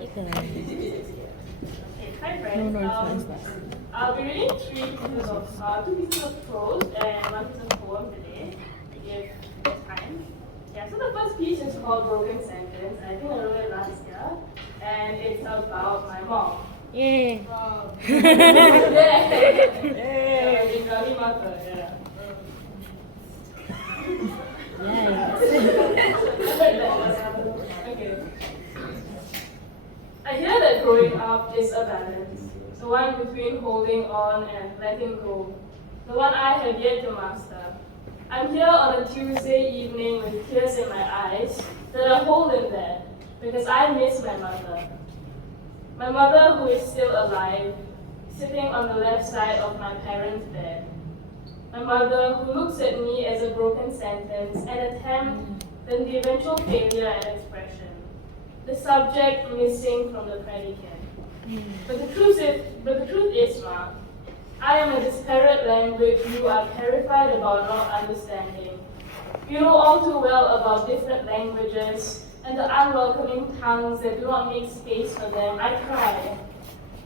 Hi friends. I'll be reading two pieces of prose and one piece of poem today, if time. Yeah, so the first piece is called Broken Sentence. I think I wrote it last year, and it's about my mom. Yay! Wow. Okay. I hear that growing up is a balance, the one between holding on and letting go, the one I have yet to master. I'm here on a Tuesday evening with tears in my eyes that I hold in there because I miss my mother. My mother who is still alive, sitting on the left side of my parents' bed. My mother who looks at me as a broken sentence, an attempt, then the eventual failure at expression. The subject missing from the predicate. But the truth is, Ma, I am a disparate language you are terrified about not understanding. You know all too well about different languages and the unwelcoming tongues that do not make space for them. I try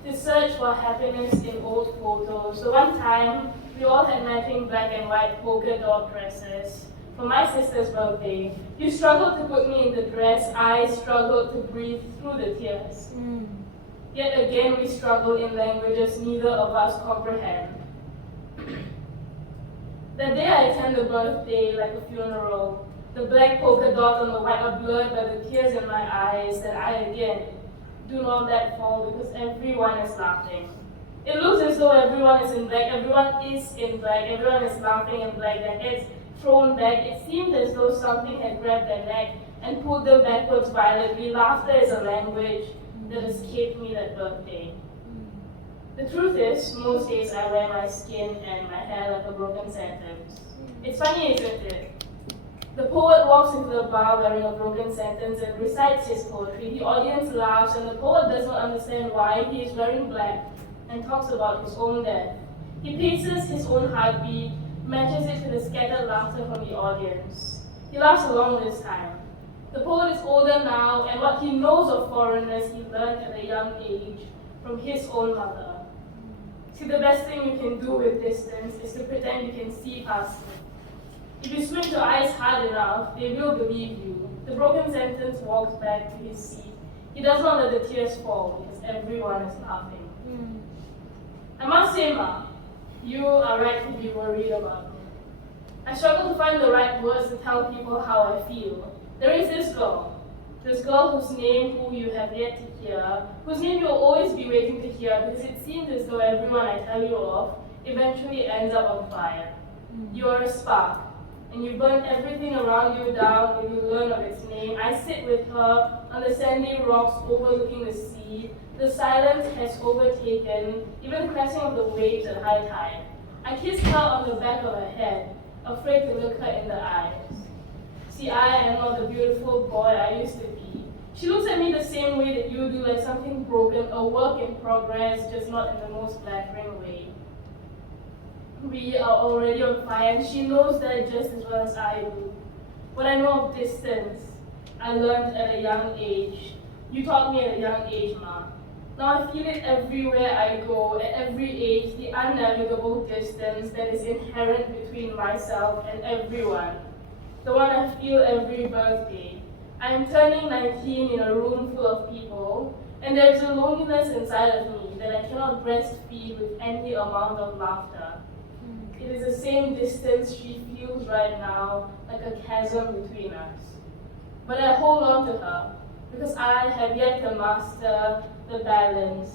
to search for happiness in old photos. The one time we all had matching black and white polka dot dresses. For my sister's birthday, you struggled to put me in the dress, I struggled to breathe through the tears. Yet again we struggle in languages neither of us comprehend. That day I attend the birthday like a funeral. The black polka dot on the white are blurred by the tears in my eyes that I again do not let fall because everyone is laughing. It looks as though everyone is in black, everyone is laughing in black, their heads thrown back. It seemed as though something had grabbed their neck and pulled them backwards violently. Laughter is a language that escaped me that birthday. The truth is, most days I wear my skin and my hair like a broken sentence. It's funny, isn't it? The poet walks into the bar wearing a broken sentence and recites his poetry. The audience laughs and the poet does not understand why he is wearing black and talks about his own death. He paces his own heartbeat, matches it to the scattered laughter from the audience. He laughs along this time. The poet is older now, and what he knows of foreigners he learned at a young age from his own mother. See, the best thing you can do with distance is to pretend you can see past it. If you squint your eyes hard enough, they will believe you. The broken sentence walks back to his seat. He does not let the tears fall because everyone is laughing. I must say, Ma, you are right to be worried about me. I struggle to find the right words to tell people how I feel. There is this girl whose name who you have yet to hear, whose name you'll always be waiting to hear because it seems as though everyone I tell you of eventually ends up on fire. You are a spark, and you burn everything around you down when you learn of its name. I sit with her on the sandy rocks overlooking the sea. The silence has overtaken, even the crashing of the waves at high tide. I kiss her on the back of her head, afraid to look her in the eyes. See, I am not the beautiful boy I used to be. She looks at me the same way that you do, like something broken, a work in progress, just not in the most flattering way. We are already on fire, and she knows that just as well as I do. What I know of distance, I learned at a young age. You taught me at a young age, Ma. Now I feel it everywhere I go, at every age, the unnavigable distance that is inherent between myself and everyone. The one I feel every birthday. I am turning 19 in a room full of people, and there is a loneliness inside of me that I cannot breastfeed with any amount of laughter. It is the same distance she feels right now, like a chasm between us. But I hold on to her, because I have yet to master the balance.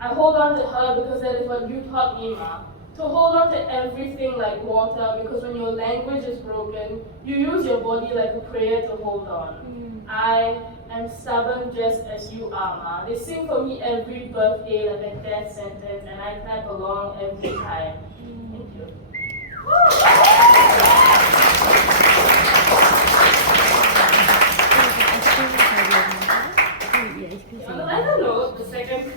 I hold on to her because that is what you taught me, Ma. To hold on to everything like water, because when your language is broken, you use your body like a prayer to hold on. I am stubborn just as you are, Ma. They sing for me every birthday like a death sentence, and I clap along every time. Thank you. On a lighter note, the second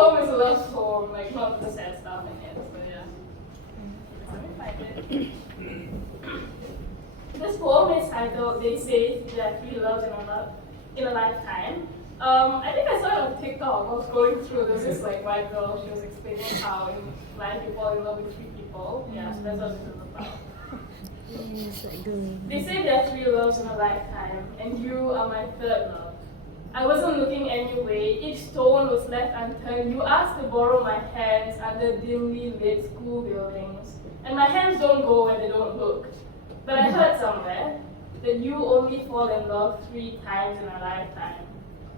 poem is a love poem, like not the sad stuff in it, but yeah. This poem is titled, They Say There Are Three Loves in a Lifetime. I think I saw it on TikTok. I was scrolling through. There's this like white girl. She was explaining how in life you fall in love with 3 people. Yeah, so that's what this is about. They say there are 3 loves in a lifetime, and you are my 3rd love. I wasn't looking anyway. Each stone was left unturned. You asked to borrow my hands under dimly lit school buildings, and my hands don't go where they don't look. But I heard somewhere that you only fall in love 3 times in a lifetime.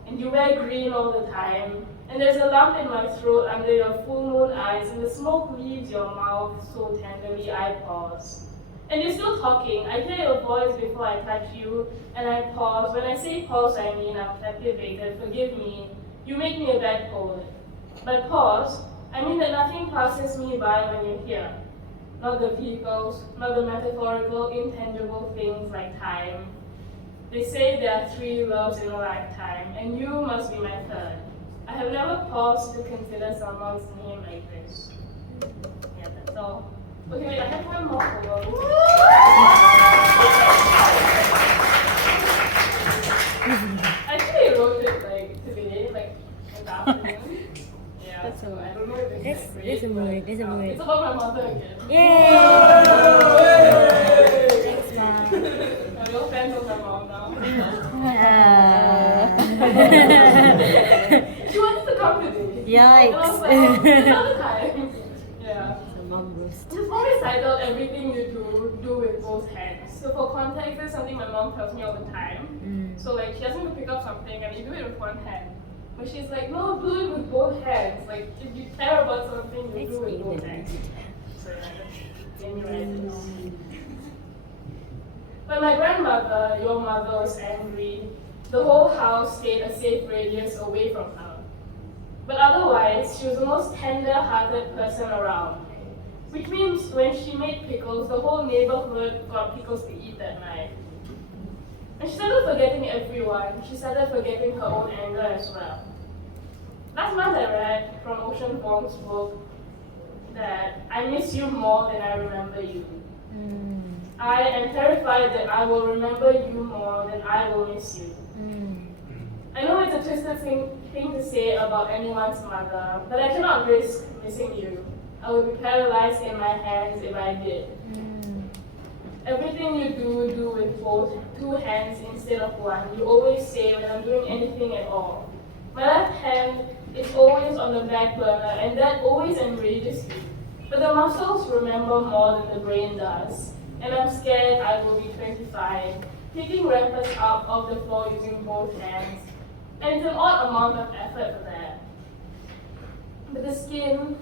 And you wear green all the time. And there's a lump in my throat under your full moon eyes, and the smoke leaves your mouth so tenderly I pause. And you're still talking. I hear your voice before I touch you, and I pause. When I say pause, I mean I'm captivated. Forgive me. You make me a bad poet. But pause, I mean that nothing passes me by when you're here. Not the vehicles, not the metaphorical, intangible things like time. They say there are 3 loves in a lifetime, and you must be my 3rd. I have never paused to consider someone's name like this. Yeah, that's all. Okay, wait, I have one more poem. I actually wrote it like today, like in the afternoon. Yeah, That's so a- I don't know if it's That's great, a word. That's a but, word. It's about my mother again. Yay! Thanks, Mom. I'm real fans of my mom now. She wanted to come today. Yikes. And I was like, oh, another time. Yeah. The mom roast. This poem is titled Everything You Do with Both Hands. So for context, this is something my mom tells me all the time. So like she asks me to pick up something and you do it with one hand. But she's like, no, do it with both hands. Like if you care about something, you do it with both hands. So yeah, that's let me write it down. When my grandmother, your mother, was angry, the whole house stayed a safe radius away from her. But otherwise, she was the most tender-hearted person around. Which means when she made pickles, the whole neighborhood got pickles to eat that night. And she started forgetting everyone. She started forgetting her own anger as well. Last month I read from Ocean Vuong's book that I miss you more than I remember you. I am terrified that I will remember you more than I will miss you. I know it's a twisted thing to say about anyone's mother, but I cannot risk missing you. I would be paralyzed in my hands if I did. Everything you do with both 2 hands instead of one. You always say when I'm doing anything at all. My left hand is always on the back burner, and that always enrages me. But the muscles remember more than the brain does. And I'm scared I will be 25, picking wrappers up off the floor using both hands. And it's an odd amount of effort for that. But the skin,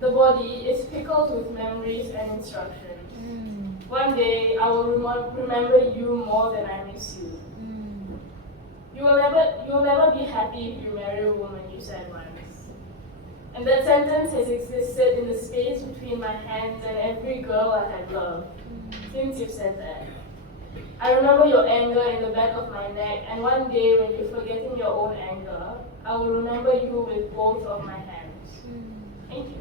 the body, is pickled with memories and instructions. One day, I will remember you more than I miss you. You will never be happy if you marry a woman, you said once. And that sentence has existed in the space between my hands and every girl I had loved, since you said that. I remember your anger in the back of my neck, and one day when you're forgetting your own anger, I will remember you with both of my hands. Thank you.